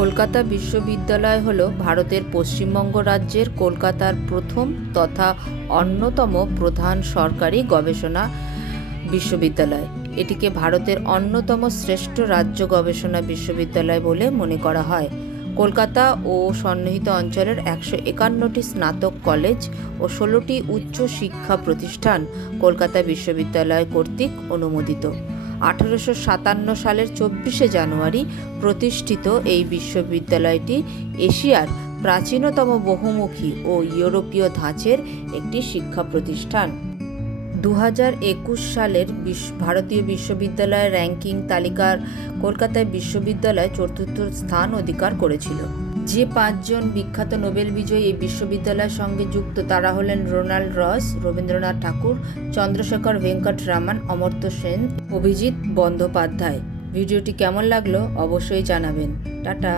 কলকাতা বিশ্ববিদ্যালয় হল ভারতের পশ্চিমবঙ্গ রাজ্যের কলকাতার প্রথম তথা অন্যতম প্রধান সরকারি গবেষণা বিশ্ববিদ্যালয়। এটিকে ভারতের অন্যতম শ্রেষ্ঠ রাজ্য গবেষণা বিশ্ববিদ্যালয় বলে মনে করা হয়। কলকাতা ও সন্নিহিত অঞ্চলের 151টি স্নাতক কলেজ ও 16টি উচ্চ শিক্ষা প্রতিষ্ঠান কলকাতা বিশ্ববিদ্যালয় কর্তৃক অনুমোদিত। 1857 সালের 24শে জানুয়ারি প্রতিষ্ঠিত এই বিশ্ববিদ্যালয়টি এশিয়ার প্রাচীনতম বহুমুখী ও ইউরোপীয় ধাঁচের একটি শিক্ষা প্রতিষ্ঠান। 2021 সালের ভারতীয় বিশ্ববিদ্যালয় র্যাঙ্কিং তালিকার কলকাতায় বিশ্ববিদ্যালয় চতুর্থ স্থান অধিকার করেছিল। যে 5 জন বিখ্যাত নোবেল বিজয়ী এই বিশ্ববিদ্যালয়ের সঙ্গে যুক্ত তারা হলেন রোনাল্ড রস, রবীন্দ্রনাথ ঠাকুর, চন্দ্রশেখর ভেঙ্কট রামন, অমর্ত্য সেন, অভিজিৎ বন্দ্যোপাধ্যায়। ভিডিওটি কেমন লাগলো অবশ্যই জানাবেন। টাটা।